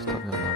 ustawiona.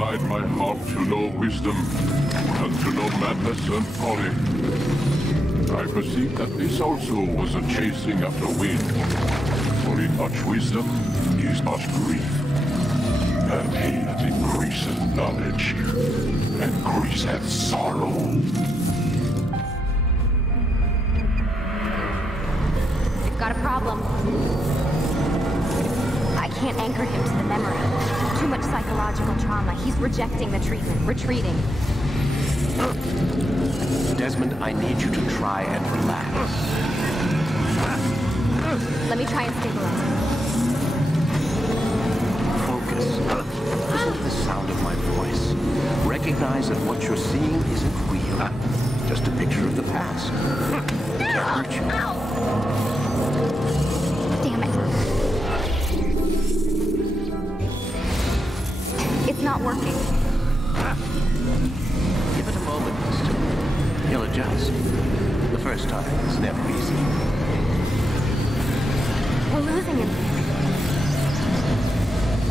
applied my heart to know wisdom, and to know madness and folly. I perceived that this also was a chasing after wind. For in much wisdom is much grief, and he that increaseth knowledge increaseth sorrow. got a problem. I can't anchor him to the memory. Too much psychological trauma. He's rejecting the treatment, retreating. Desmond, I need you to try and relax. Let me try and stabilize him. Focus. Listen to the sound of my voice. Recognize that what you're seeing isn't real. Just a picture of the past. It can't hurt you. Damn it. It's not working. Give it a moment, mister. He'll adjust. The first time is never easy. We're losing him.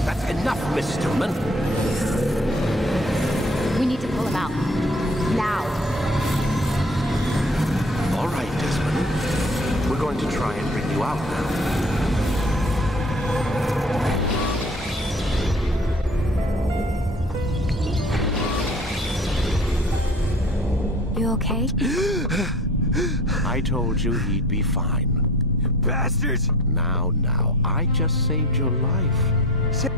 That's enough, Miss Stillman. We need to pull him out. Now. All right, Desmond. We're going to try and bring you out now. You okay? I told you he'd be fine. Bastards! Now, I just saved your life. Saved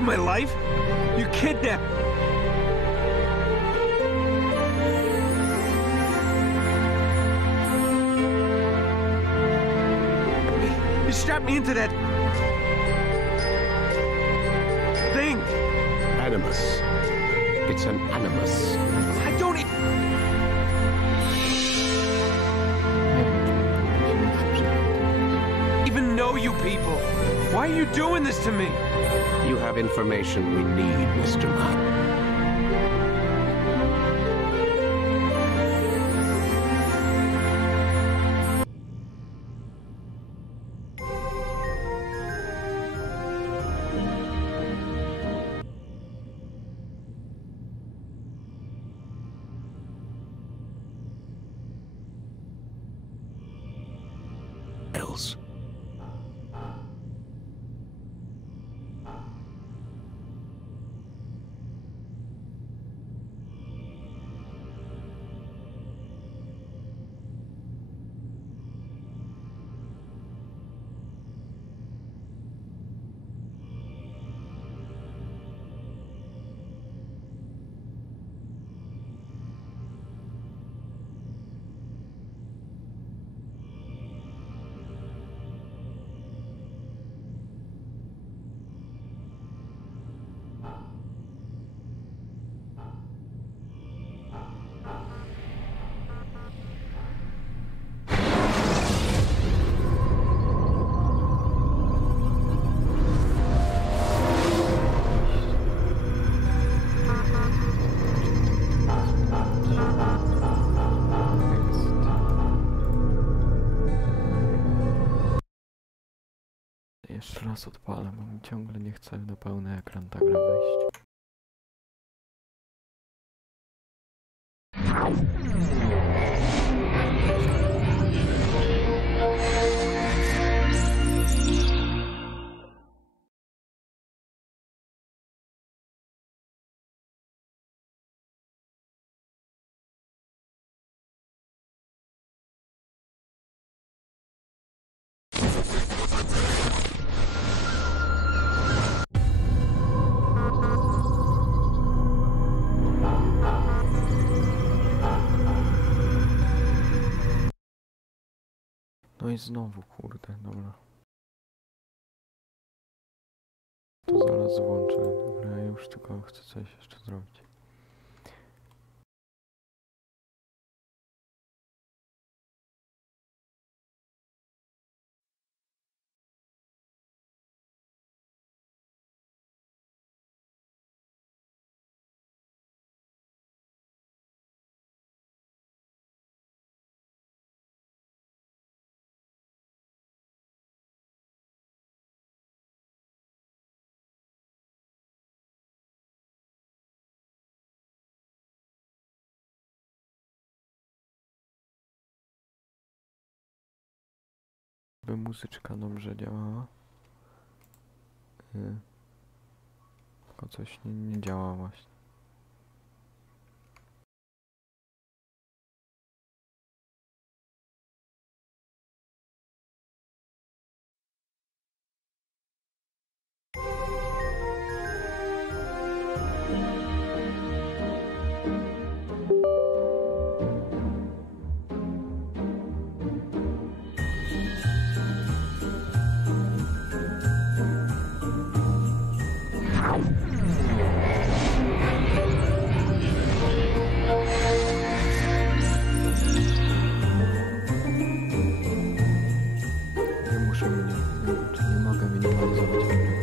my life? You kidnapped. You strapped me into that thing. Animus. It's an animus. I don't even know you people. Why are you doing this to me? You have information we need, Mr. Mann. Else. Jeszcze raz odpalę, bo mi ciągle nie chce na pełny ekran ta gra wejść. No i znowu, kurde, dobra. To zaraz włączę. Dobra, ja już tylko chcę coś jeszcze zrobić. żeby muzyczka dobrze działała. Tylko coś nie działa właśnie. Nie mogę minimalizować gry.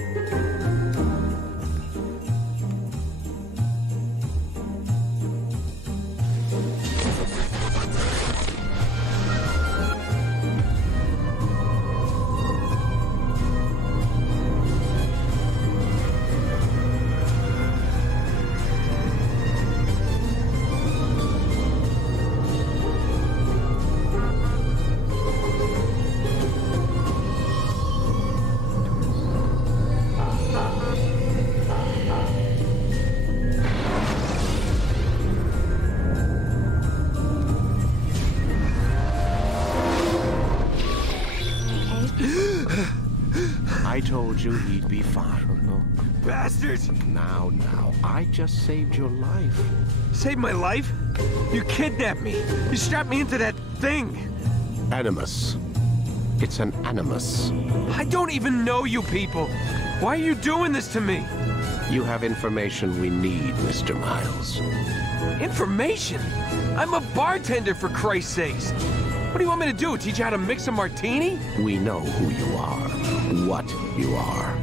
I told you he'd be fine. No. Bastards! Now, I just saved your life. Saved my life? You kidnapped me. You strapped me into that thing. Animus. It's an animus. I don't even know you people. Why are you doing this to me? You have information we need, Mr. Miles. Information? I'm a bartender, for Christ's sakes. What do you want me to do? Teach you how to mix a martini? We know who you are, what you are.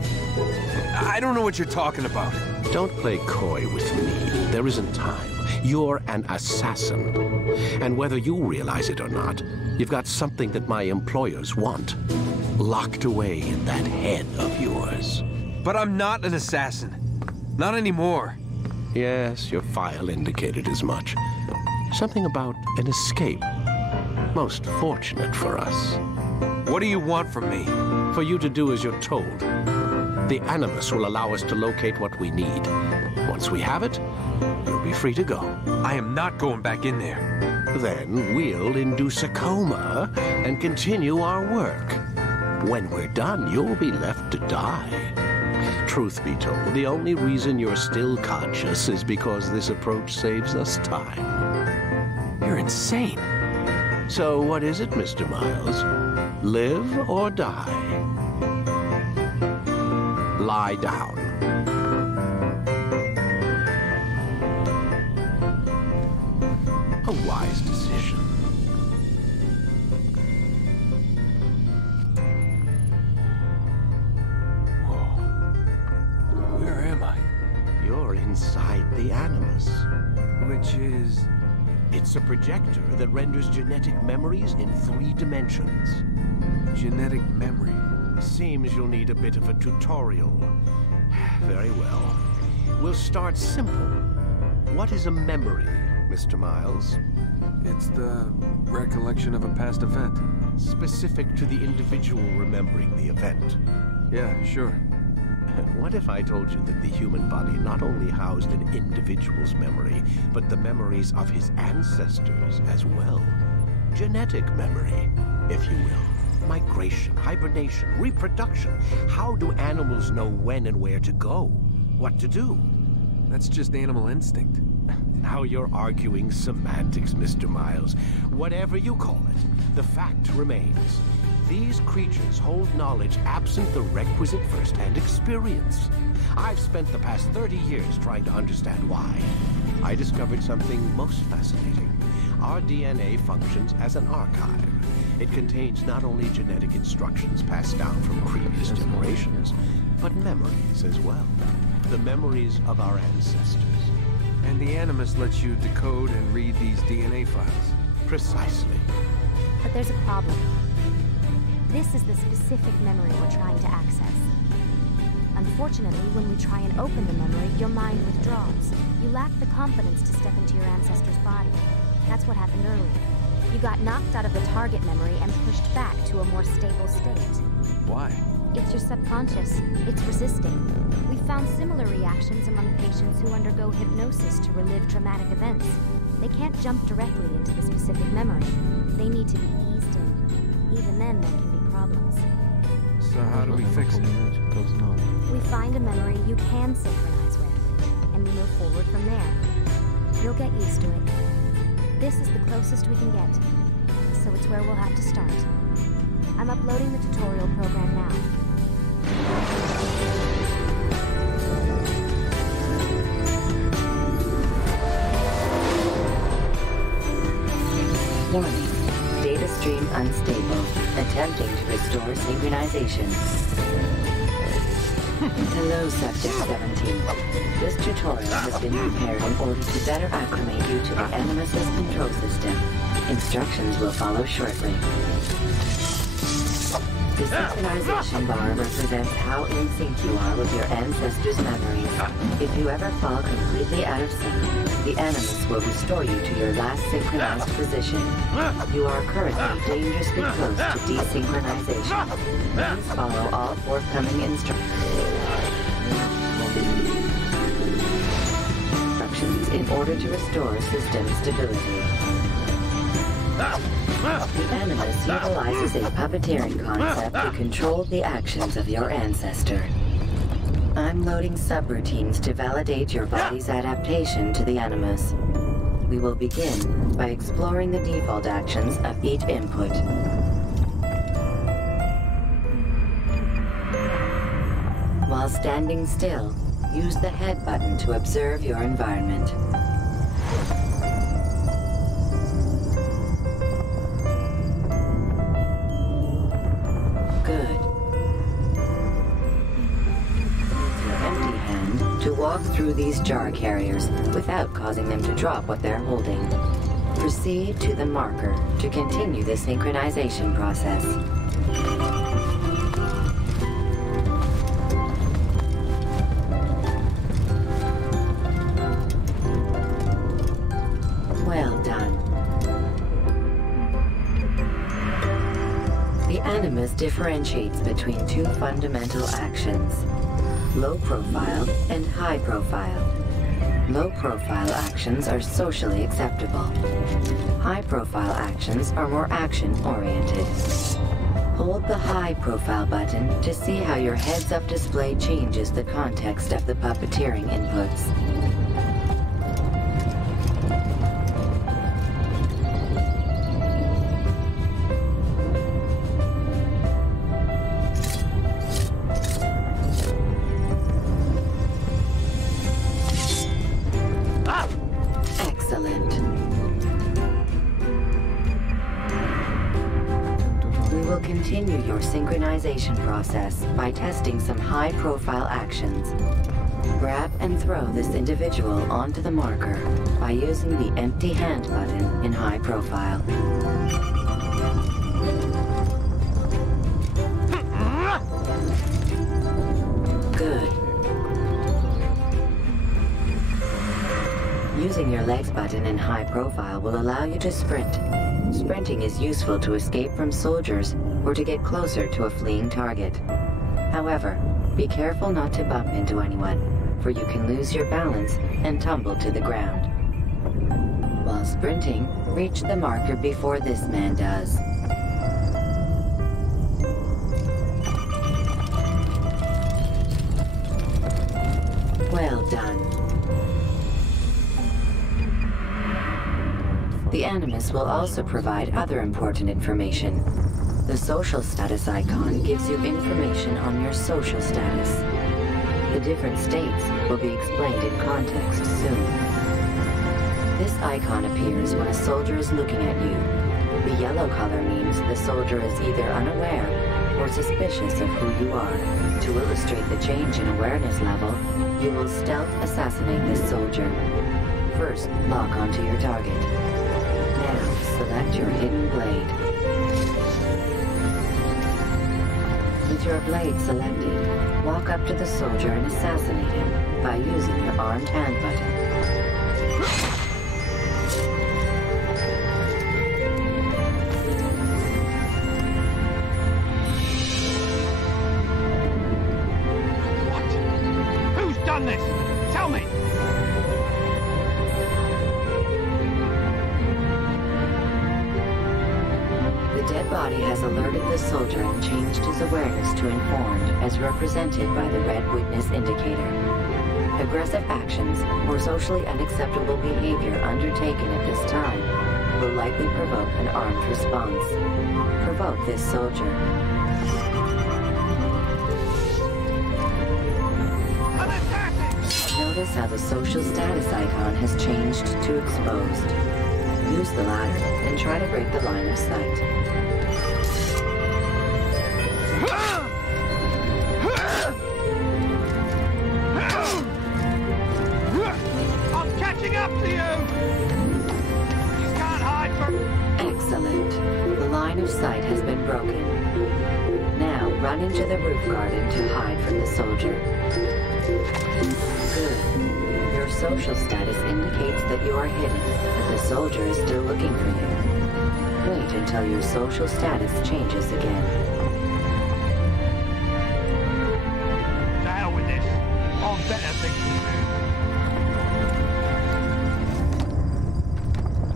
I don't know what you're talking about. Don't play coy with me. There isn't time. You're an assassin. And whether you realize it or not, you've got something that my employers want. Locked away in that head of yours. But I'm not an assassin. Not anymore. Yes, your file indicated as much. Something about an escape. Most fortunate for us. What do you want from me? For you to do as you're told. The Animus will allow us to locate what we need. Once we have it, you'll be free to go. I am not going back in there. Then we'll induce a coma and continue our work. When we're done, you'll be left to die. Truth be told, the only reason you're still conscious is because this approach saves us time. You're insane. So what is it, Mr. Miles? Live or die? Lie down. A wise decision. Whoa. Where am I? You're inside the Animus. Which is... It's a projector that renders genetic memories in 3 dimensions. genetic memory. Seems you'll need a bit of a tutorial. Very well. We'll start simple. What is a memory, Mr. Miles? It's the recollection of a past event. Specific to the individual remembering the event. Yeah, sure. What if I told you that the human body not only housed an individual's memory, but the memories of his ancestors as well? Genetic memory, if you will. Migration, hibernation, reproduction. How do animals know when and where to go? What to do? That's just animal instinct. Now you're arguing semantics, Mr. Miles. Whatever you call it, the fact remains. These creatures hold knowledge absent the requisite first-hand experience. I've spent the past 30 years trying to understand why. I discovered something most fascinating. Our DNA functions as an archive. It contains not only genetic instructions passed down from previous generations, but memories as well. The memories of our ancestors. And the Animus lets you decode and read these DNA files. Precisely. But there's a problem. This is the specific memory we're trying to access. Unfortunately, when we try and open the memory, your mind withdraws. You lack the confidence to step into your ancestor's body. That's what happened earlier. You got knocked out of the target memory and pushed back to a more stable state. Why? It's your subconscious. It's resisting. We found similar reactions among patients who undergo hypnosis to relive traumatic events. They can't jump directly into the specific memory. They need to be eased in. Even then, there can be problems. So how do we fix it? We find a memory you can synchronize with, and we move forward from there. You'll get used to it. This is the closest we can get, so it's where we'll have to start. I'm uploading the tutorial program now. Warning. Data stream unstable. Attempting to restore synchronization. Hello, Subject 17. This tutorial has been prepared in order to better acclimate you to the Animus's control system. Instructions will follow shortly. The synchronization bar represents how in sync you are with your ancestors' memories. If you ever fall completely out of sync, the Animus will restore you to your last synchronized position. You are currently dangerously close to desynchronization. Please follow all forthcoming instructions in order to restore system stability. The Animus utilizes a puppeteering concept to control the actions of your ancestor. I'm loading subroutines to validate your body's adaptation to the Animus. We will begin by exploring the default actions of each input. While standing still, use the head button to observe your environment. Good. Use your empty hand to walk through these jar carriers without causing them to drop what they're holding. Proceed to the marker to continue the synchronization process. Well done. The Animus differentiates between two fundamental actions: low profile and high profile. Low profile actions are socially acceptable. High profile actions are more action oriented. Hold the high profile button to see how your heads-up display changes the context of the puppeteering inputs. Continue your synchronization process by testing some high-profile actions. Grab and throw this individual onto the marker by using the empty hand button in high profile. Good. Using your legs button in high profile will allow you to sprint. Sprinting is useful to escape from soldiers or to get closer to a fleeing target. However, be careful not to bump into anyone, for you can lose your balance and tumble to the ground. While sprinting, reach the marker before this man does. Well done. The Animus will also provide other important information. The social status icon gives you information on your social status. The different states will be explained in context soon. This icon appears when a soldier is looking at you. The yellow color means the soldier is either unaware or suspicious of who you are. To illustrate the change in awareness level, you will stealth assassinate this soldier. First, lock onto your target. Now, select your hidden blade. With your blade selected, walk up to the soldier and assassinate him by using your armed hand button. body has alerted the soldier and changed his awareness to informed, as represented by the red witness indicator. Aggressive actions or socially unacceptable behavior undertaken at this time will likely provoke an armed response. Provoke this soldier. Notice how the social status icon has changed to exposed. Use the ladder and try to break the line of sight. I'm catching up to you! You can't hide from... Excellent. The line of sight has been broken. Now run into the roof garden to hide from the soldier. Good. Your social status indicates that you are hidden, but the soldier is still looking for you. Wait until your social status changes again. To hell with this. I've better things to do.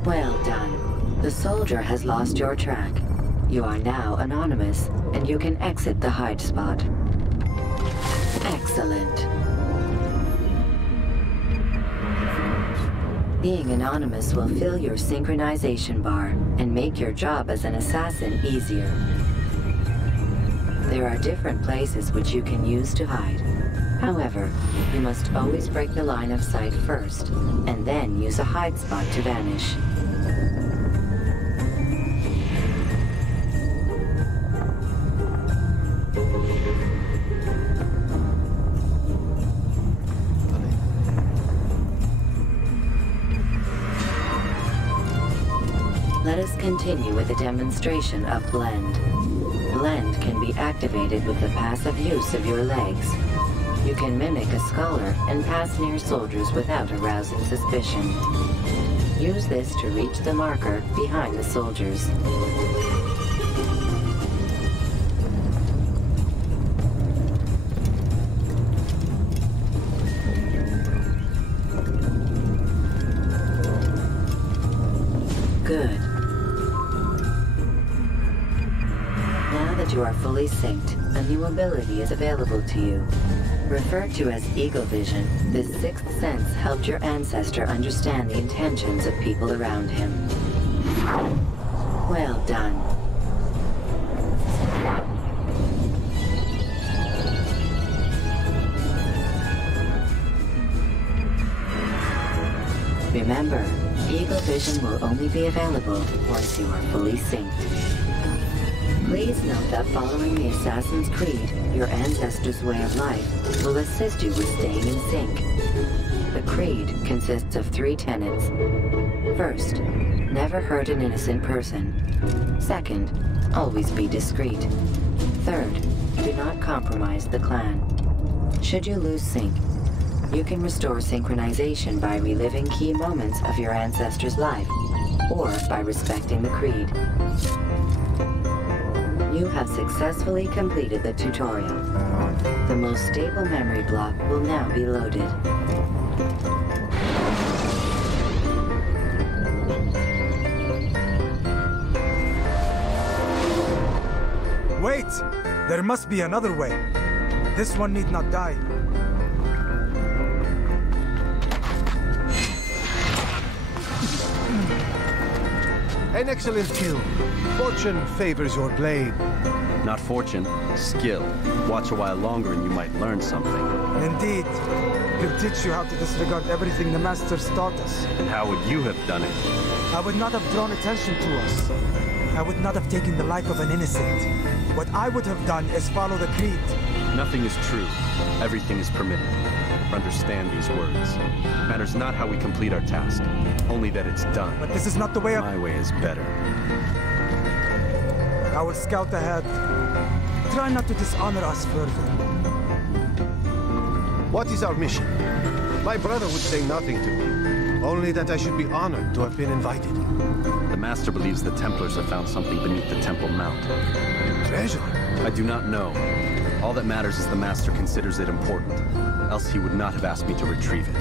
Well done. The soldier has lost your track. You are now anonymous, and you can exit the hide spot. Excellent. Being anonymous will fill your synchronization bar and make your job as an assassin easier. There are different places which you can use to hide. However, you must always break the line of sight first, and then use a hide spot to vanish. Let us continue with a demonstration of Blend. Blend can be activated with the passive use of your legs. You can mimic a scholar and pass near soldiers without arousing suspicion. Use this to reach the marker behind the soldiers. Good. Now that you are fully synced, a new ability is available to you. Referred to as Eagle Vision, this sixth sense helped your ancestor understand the intentions of people around him. Well done. Remember, Eagle Vision will only be available once you are fully synced. Please note that following the Assassin's Creed, your ancestors' way of life will assist you with staying in sync. The Creed consists of 3 tenets. First, never hurt an innocent person. Second, always be discreet. Third, do not compromise the clan. Should you lose sync, you can restore synchronization by reliving key moments of your ancestor's life, or by respecting the Creed. You have successfully completed the tutorial. The most stable memory block will now be loaded. Wait! There must be another way. This one need not die. An excellent kill. Fortune favors your blade. Not fortune, skill. Watch a while longer and you might learn something. Indeed. He'll teach you how to disregard everything the Masters taught us. And how would you have done it? I would not have drawn attention to us. I would not have taken the life of an innocent. What I would have done is follow the Creed. Nothing is true. Everything is permitted. Understand these words. Matters not how we complete our task, only that it's done. But this is not the way of... My way is better. I will scout ahead. Try not to dishonor us further. What is our mission? My brother would say nothing to me, only that I should be honored to have been invited. The Master believes the Templars have found something beneath the Temple Mount. Treasure? I do not know. All that matters is the Master considers it important, else he would not have asked me to retrieve it.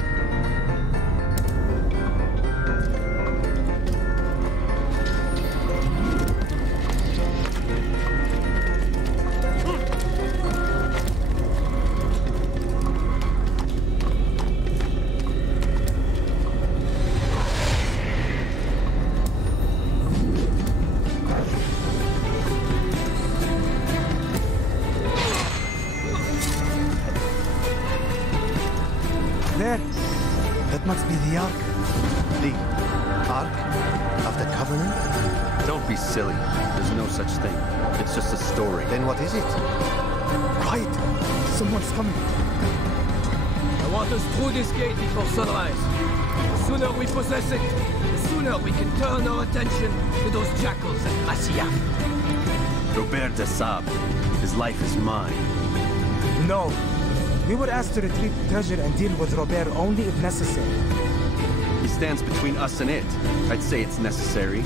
The Ark of the Covenant? Don't be silly. There's no such thing. It's just a story. Then what is it? Quiet! Someone's coming. I want us through this gate before sunrise. The sooner we possess it, the sooner we can turn our attention to those jackals at Masyaf. Robert de Sable. His life is mine. No. We were asked to retrieve treasure and deal with Robert only if necessary. He stands between us and it. I'd say it's necessary.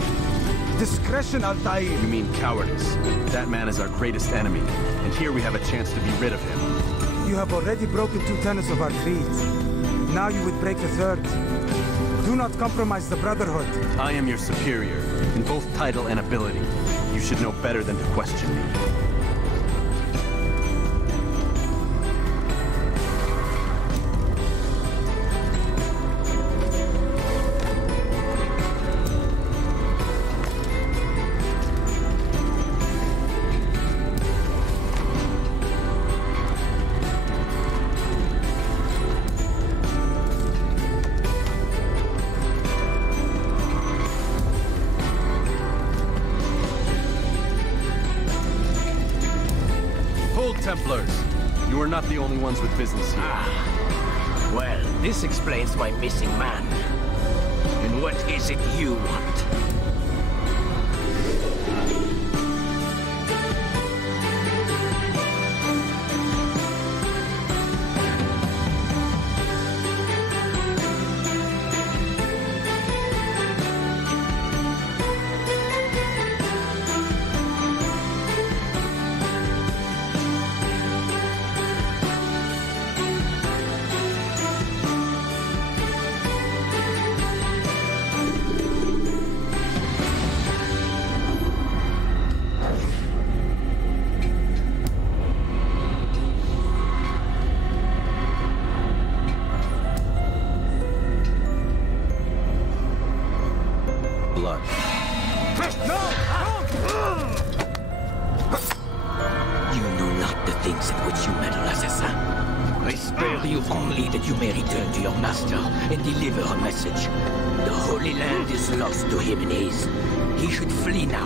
Discretion, Altair. You mean cowardice. That man is our greatest enemy, and here we have a chance to be rid of him. You have already broken 2 tenets of our creed. Now you would break the 3rd. Do not compromise the Brotherhood. I am your superior, in both title and ability. You should know better than to question me. Templars, you are not the only ones with business here. Ah, well, this explains my missing man. And what is it you want?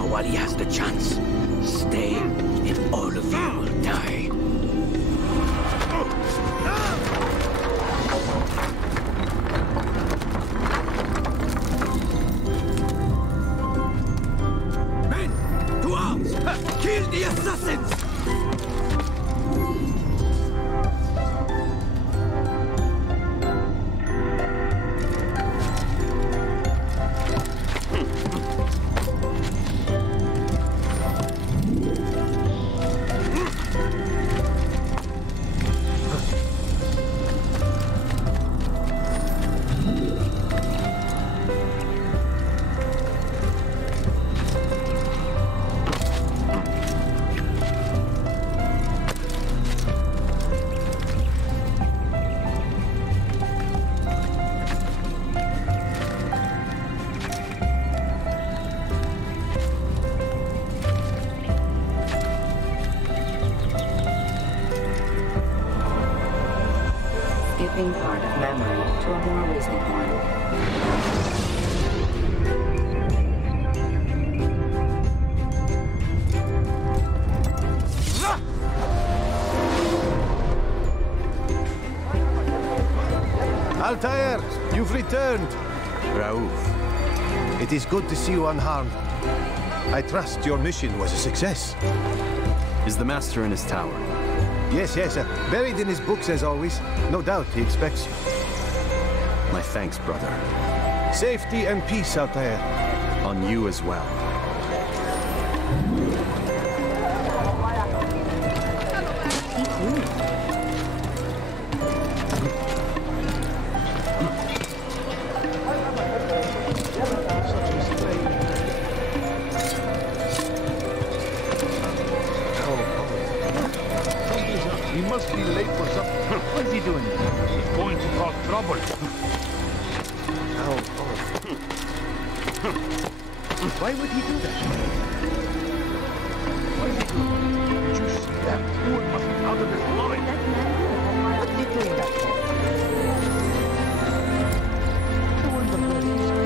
While he has the chance. Stay, and all of you will die. Men, to arms! Kill the assassins! Skipping part of memory to a more recent one. Altair, you've returned. Raouf. It is good to see you unharmed. I trust your mission was a success. Is the Master in his tower? Yes, buried in his books as always. No doubt he expects you. My thanks, brother. Safety and peace, Altair. On you as well. He must be late for something. What is he doing? He's going to cause trouble. Why would he do that? What is he doing? Did you see that? Fool must be out of his mind. What are you doing that for? Who in the world is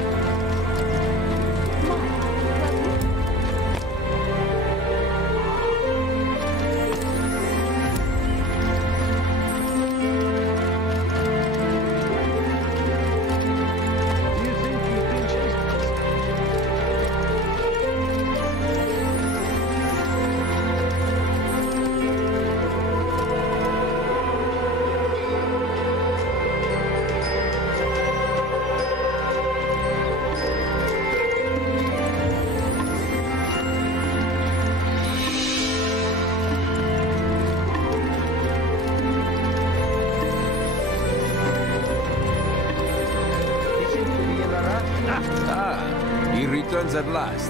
returns at last.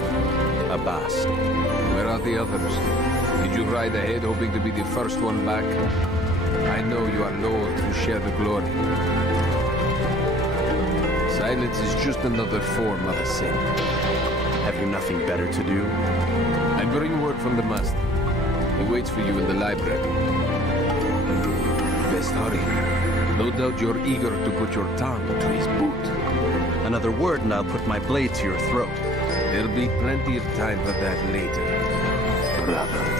Abbas. Where are the others? Did you ride ahead hoping to be the first one back? I know you are loath to share the glory. Silence is just another form of a sin. Have you nothing better to do? I bring word from the master. He waits for you in the library. Best hurry. No doubt you're eager to put your tongue to his boot. Another word and I'll put my blade to your throat. There'll be plenty of time for that later, brother.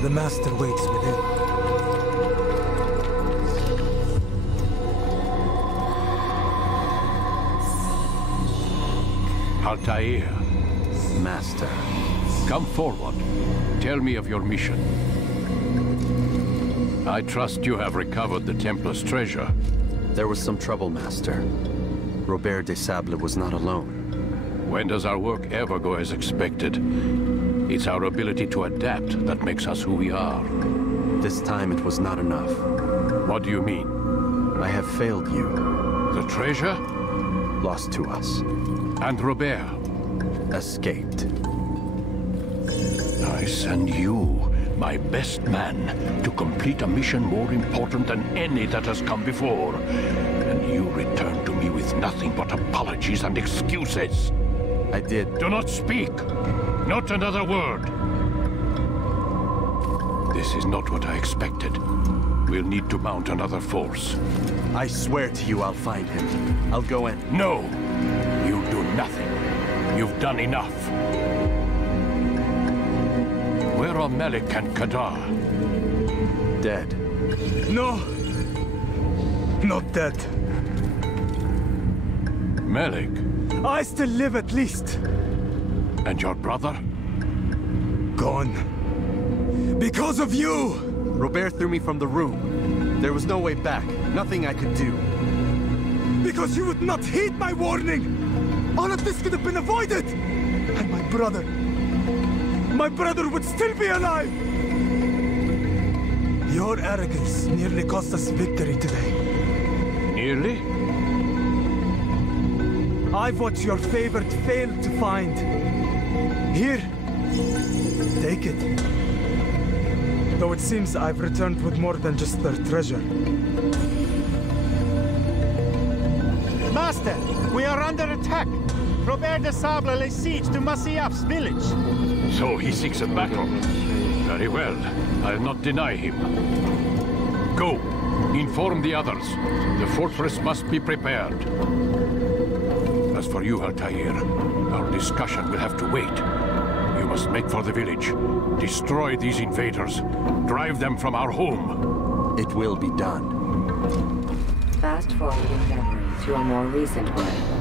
The master waits within. Altair. Master. Come forward. Tell me of your mission. I trust you have recovered the Templar's treasure. There was some trouble, Master. Robert de Sable was not alone. When does our work ever go as expected? It's our ability to adapt that makes us who we are. This time it was not enough. What do you mean? I have failed you. The treasure? Lost to us. And Robert? Escaped. I send you, my best man, to complete a mission more important than any that has come before. And you return to me with nothing but apologies and excuses. I did. Do not speak! Not another word! This is not what I expected. We'll need to mount another force. I swear to you I'll find him. I'll go in. No! You do nothing. You've done enough. Where are Malik and Kadar? Dead. No! Not dead. Malik? I still live at least. And your brother? Gone. Because of you! Robert threw me from the room. There was no way back. Nothing I could do. Because you would not heed my warning! All of this could have been avoided! And my brother would still be alive! Your arrogance nearly cost us victory today. Nearly? I've watched your favorite fail to find. Here, take it. Though it seems I've returned with more than just their treasure. Master! We are under attack. Robert de Sable lays siege to Masyaf's village. So he seeks a battle. Very well. I'll not deny him. Go. Inform the others. The fortress must be prepared. As for you, Altair, our discussion will have to wait. You must make for the village. Destroy these invaders. Drive them from our home. It will be done. Fast forwarding memory to a more recent one.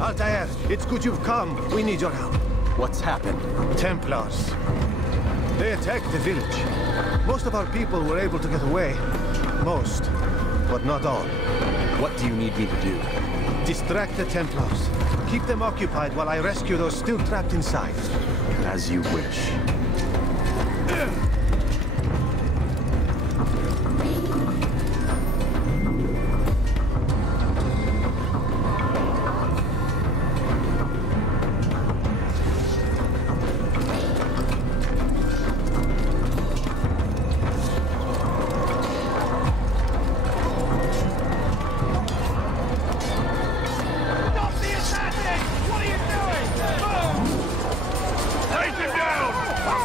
Altair, it's good you've come. We need your help. What's happened? Templars. They attacked the village. Most of our people were able to get away. Most, but not all. What do you need me to do? Distract the Templars. Keep them occupied while I rescue those still trapped inside. As you wish. Take him down!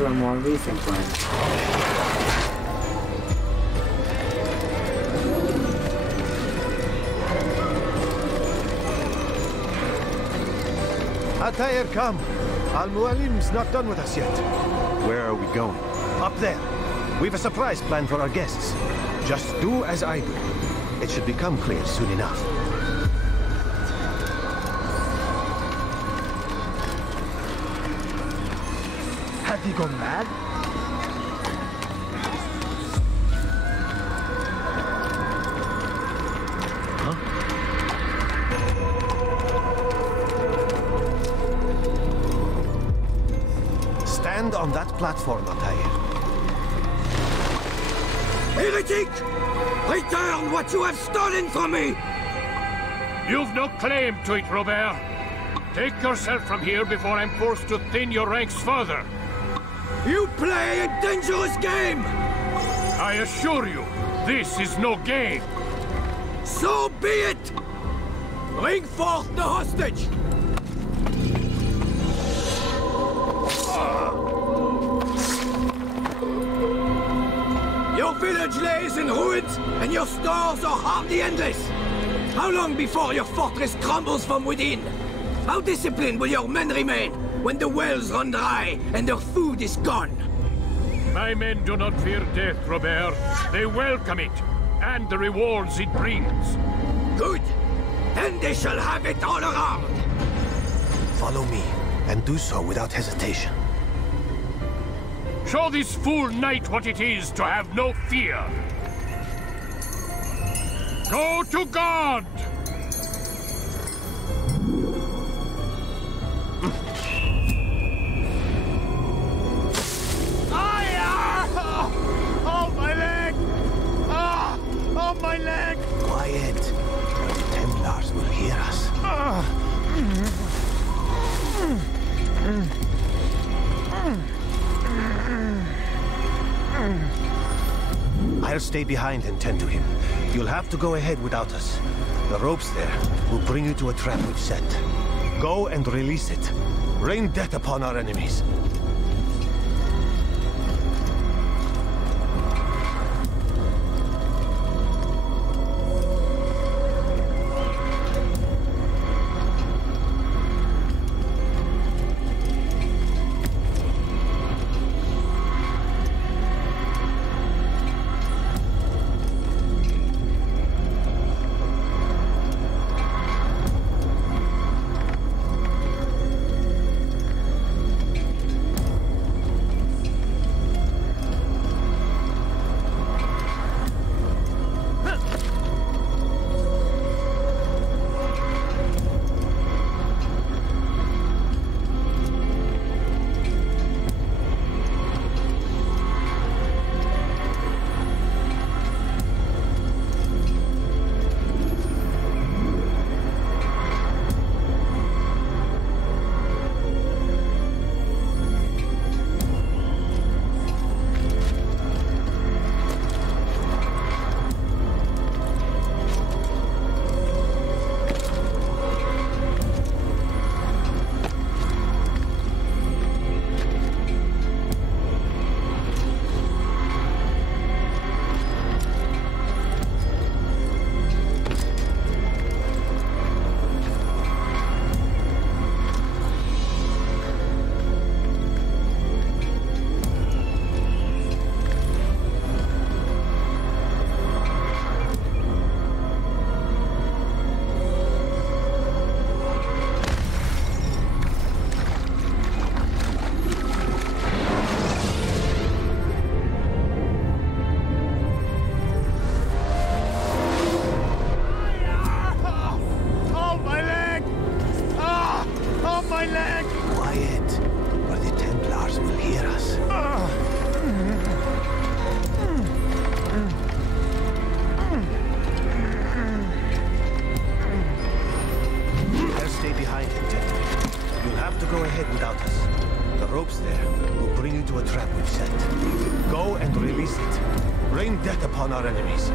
to a more recent one. Altair, come. Al-Mualim's not done with us yet. Where are we going? Up there. We've a surprise planned for our guests. Just do as I do. It should become clear soon enough. Have you gone mad? Stand on that platform, Altair. Heretic! Return what you have stolen from me! You've no claim to it, Robert. Take yourself from here before I'm forced to thin your ranks further. You play a dangerous game! I assure you, this is no game. So be it! Bring forth the hostage! Your village lays in ruins, and your stores are hardly endless. How long before your fortress crumbles from within? How disciplined will your men remain when the wells run dry and their food is gone? My men do not fear death, Robert. They welcome it, and the rewards it brings. Good. Then they shall have it all around. Follow me, and do so without hesitation. Show this fool knight what it is to have no fear. Go to God! Oh, my leg! Oh, my leg! Quiet. The Templars will hear us. I'll stay behind and tend to him. You'll have to go ahead without us. The ropes there will bring you to a trap we've set. Go and release it. Rain death upon our enemies. Death upon our enemies.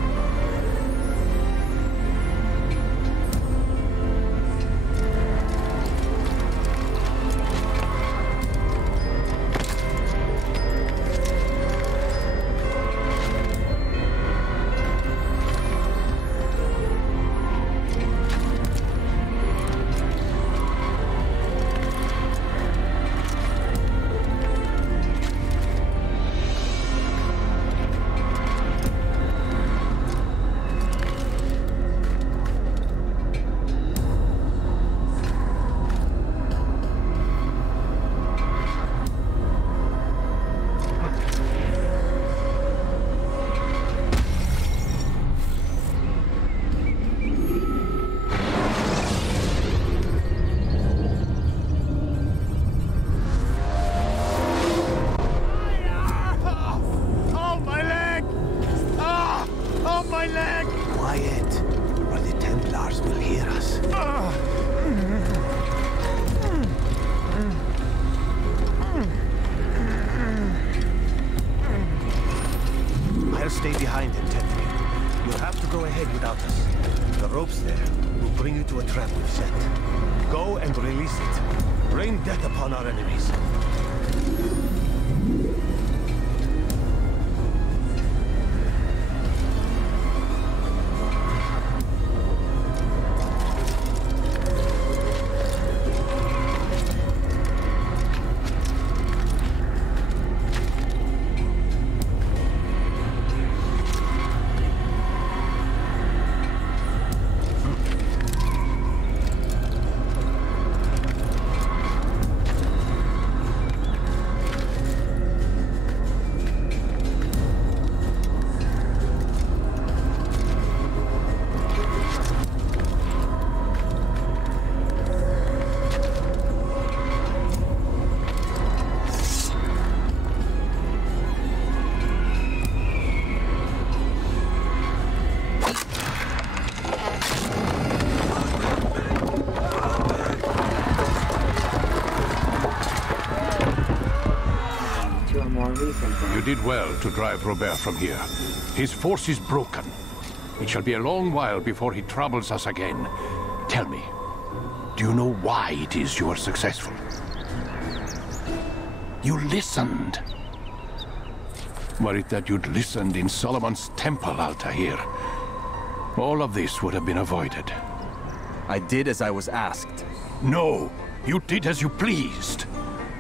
bring you to a trap we've set. Go and release it. Rain death upon our enemies. You did well to drive Robert from here. His force is broken. It shall be a long while before he troubles us again. Tell me, do you know why it is you are successful? You listened. Were it that you'd listened in Solomon's temple, Altair, all of this would have been avoided. I did as I was asked. No, you did as you pleased.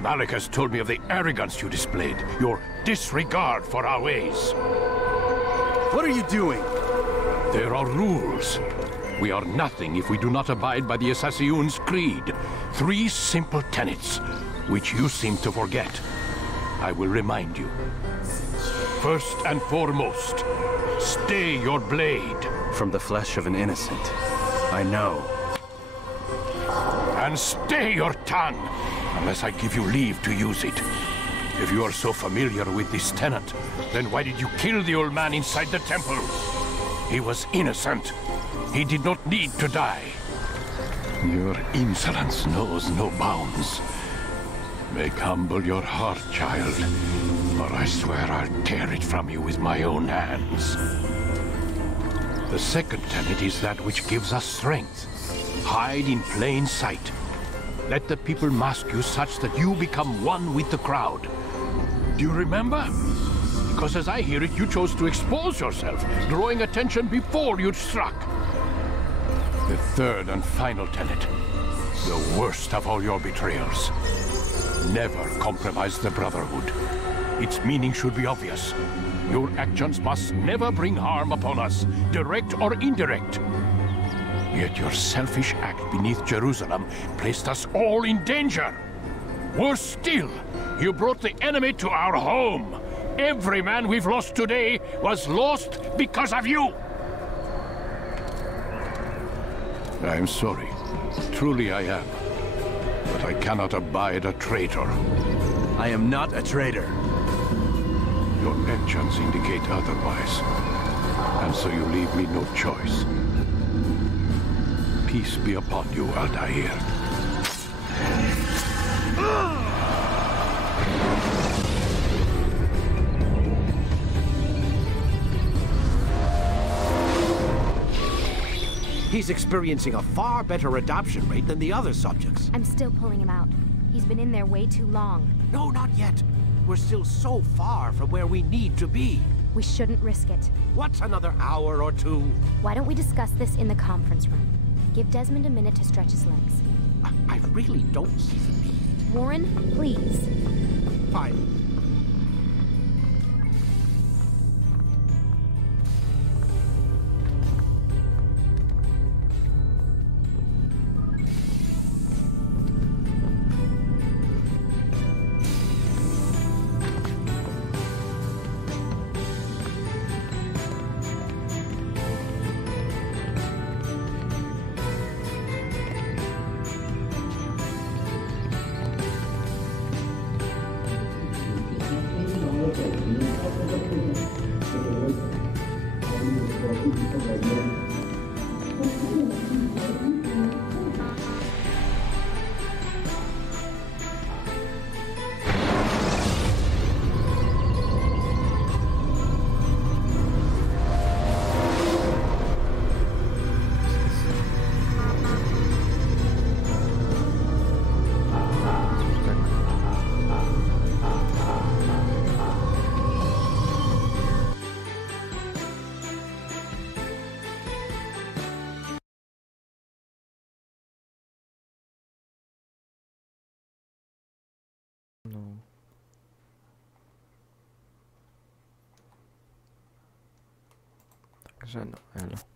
Malik has told me of the arrogance you displayed, your disregard for our ways. What are you doing? There are rules. We are nothing if we do not abide by the Assassin's creed. 3 simple tenets, which you seem to forget. I will remind you. First and foremost, stay your blade. From the flesh of an innocent. I know. And stay your tongue, unless I give you leave to use it. If you are so familiar with this tenet, then why did you kill the old man inside the temple? He was innocent. He did not need to die. Your insolence knows no bounds. Make humble your heart, child, or I swear I'll tear it from you with my own hands. The second tenet is that which gives us strength. Hide in plain sight. Let the people mask you such that you become one with the crowd. Do you remember? Because as I hear it, you chose to expose yourself, drawing attention before you'd struck. The third and final tenet, the worst of all your betrayals. Never compromise the Brotherhood. Its meaning should be obvious. Your actions must never bring harm upon us, direct or indirect. Yet your selfish act beneath Jerusalem placed us all in danger. Worse still, you brought the enemy to our home. Every man we've lost today was lost because of you. I'm sorry. Truly I am. But I cannot abide a traitor. I am not a traitor. Your actions indicate otherwise. And so you leave me no choice. Peace be upon you, Altair. He's experiencing a far better adoption rate than the other subjects. I'm still pulling him out. He's been in there way too long. No, not yet. We're still so far from where we need to be. We shouldn't risk it. What's another hour or two? Why don't we discuss this in the conference room? Give Desmond a minute to stretch his legs. I really don't see the need. Warren, please. Fine. Także no, elo.